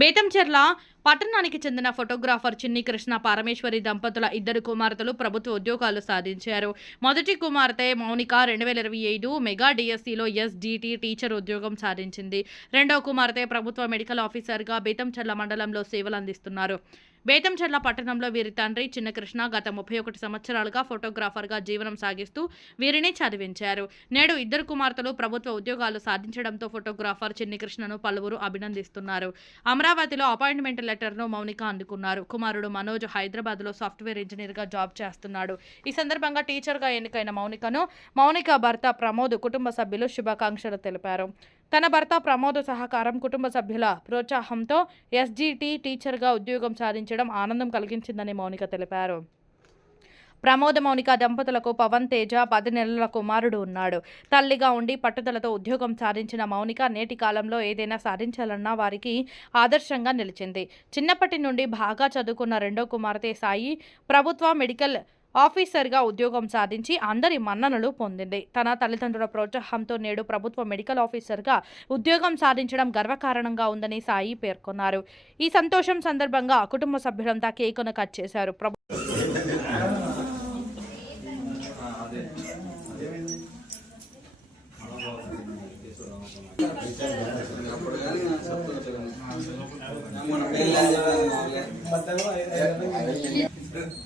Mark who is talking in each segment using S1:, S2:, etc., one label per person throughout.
S1: బేతంచెర్ల పట్టణానికి చెందిన ఫోటోగ్రాఫర్ చిన్ని కృష్ణ పరమేశ్వరి దంపతుల ఇద్దరు కుమార్తెలు ప్రభుత్వ ఉద్యోగాలు సాధించారు. మొదటి కుమార్తె మౌనిక రెండు వేల ఇరవై ఐదు మెగా డిఎస్సిలో ఎస్డిటి టీచర్ ఉద్యోగం సాధించింది. రెండో కుమార్తె ప్రభుత్వ మెడికల్ ఆఫీసర్గా బేతంచెర్ల మండలంలో సేవలు అందిస్తున్నారు. బేతంచెర్ల పట్టణంలో వీరి తండ్రి చిన్నకృష్ణ గత ముప్పై ఒకటి సంవత్సరాలుగా ఫోటోగ్రాఫర్గా జీవనం సాగిస్తూ వీరిని చదివించారు. నేడు ఇద్దరు కుమార్తెలు ప్రభుత్వ ఉద్యోగాలు సాధించడంతో ఫోటోగ్రాఫర్ చిన్ని కృష్ణను పలువురు అభినందిస్తున్నారు. అమరావతిలో అపాయింట్మెంట్ లెటర్ను మౌనిక అందుకున్నారు. కుమారుడు మనోజ్ హైదరాబాద్లో సాఫ్ట్వేర్ ఇంజనీర్గా జాబ్ చేస్తున్నాడు. ఈ సందర్భంగా టీచర్గా ఎన్నికైన మౌనికను మౌనిక భర్త ప్రమోద్ కుటుంబ సభ్యులు శుభాకాంక్షలు తెలిపారు. తన భర్త ప్రమోద సహకారం కుటుంబ సభ్యుల ప్రోత్సాహంతో ఎస్జీటీ టీచర్గా ఉద్యోగం సాధించడం ఆనందం కలిగించిందని మౌనిక తెలిపారు. ప్రమోద మౌనిక దంపతులకు పవన్ తేజ పది నెలల కుమారుడు ఉన్నాడు. తల్లిగా ఉండి పట్టుదలతో ఉద్యోగం సాధించిన మౌనిక నేటి కాలంలో ఏదైనా సాధించాలన్నా వారికి ఆదర్శంగా నిలిచింది. చిన్నప్పటి నుండి బాగా చదువుకున్న రెండో కుమార్తె సాయి ప్రభుత్వ మెడికల్ ఆఫీసర్గా ఉద్యోగం సాధించి అందరి మన్ననలు పొందింది. తన తల్లిదండ్రుల ప్రోత్సాహంతో నేడు ప్రభుత్వ మెడికల్ ఆఫీసర్గా ఉద్యోగం సాధించడం గర్వకారణంగా ఉందని సాయి పేర్కొన్నారు. ఈ సంతోషం సందర్భంగా కుటుంబ సభ్యులంతా కేకును కట్ చేశారు. ప్రభు
S2: తీసుకుంటారు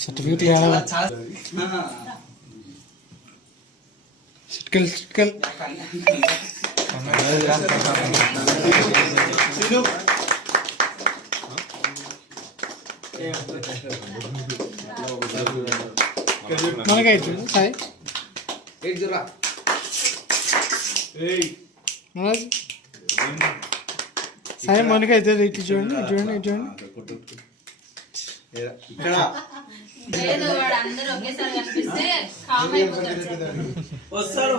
S3: సర్టిఫికెట్ చిట్కల్ చిట్కల్ మనకై చూడు సాయి మనోజ్ సాయి మనకైతే ఇటు చూడండి ఇటు చూడండి ఇటు చూడండి
S4: లేదు వాడు అందరూ ఒకేసారి కనిపిస్తే కామ్ అయిపోతాడు.
S2: వస్తారు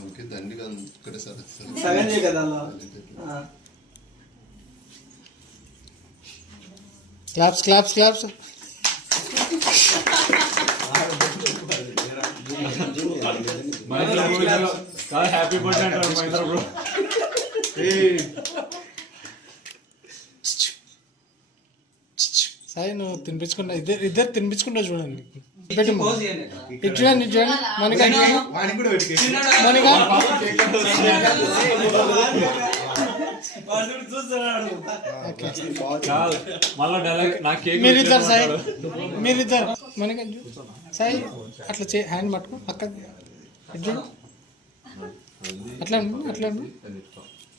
S5: ఓకే దండిగా ఇక్కడ సరే
S2: చేయ కదా. ఆ.
S3: Claps claps claps.
S6: Happy birthday అంటారు మహేంద్ర బ్రో
S3: సాయి నువ్వు తినిపించుకుంటా. ఇద్దరు ఇద్దరు తినిపించుకుంటా చూడండి. పెట్టు. ఇటు చూడండి ఇటు చూడండి. మనకి మనక మీరిద్దరు సాయి. మీరిద్దరు మనకి సాయి అట్లా చే హ్యాండ్ పట్టుకో అక్క చూడు అట్లా అట్లా.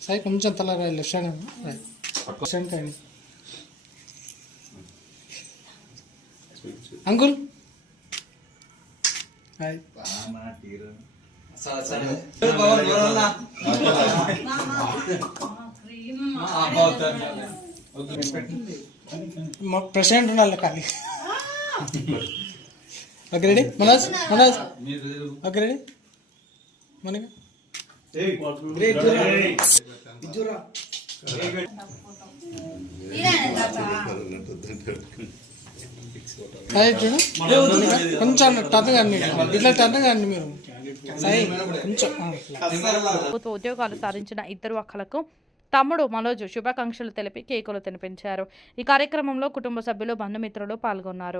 S3: సాయి కొంచెం తల లెఫ్ట్ సైడ్ ఉండు. రైట్. లెఫ్ట్ సైడ్ కానీ అంకుల్? హాయ్. ప్రెసిడెంట్ ఉండాలి ఖాళీ. Okay ready? Manoj? Manoj? Okay ready? మనకి? కొంచెం ఇట్లా మీరు.
S1: ప్రభుత్వ ఉద్యోగాలు సాధించిన ఇద్దరు అక్కలకు తమ్ముడు మనోజ్ శుభాకాంక్షలు తెలిపి కేకులు తినిపించారు. ఈ కార్యక్రమంలో కుటుంబ సభ్యులు బంధుమిత్రులు పాల్గొన్నారు.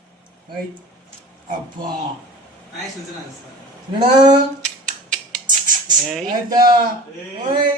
S3: అబ్బా. ఓయ్.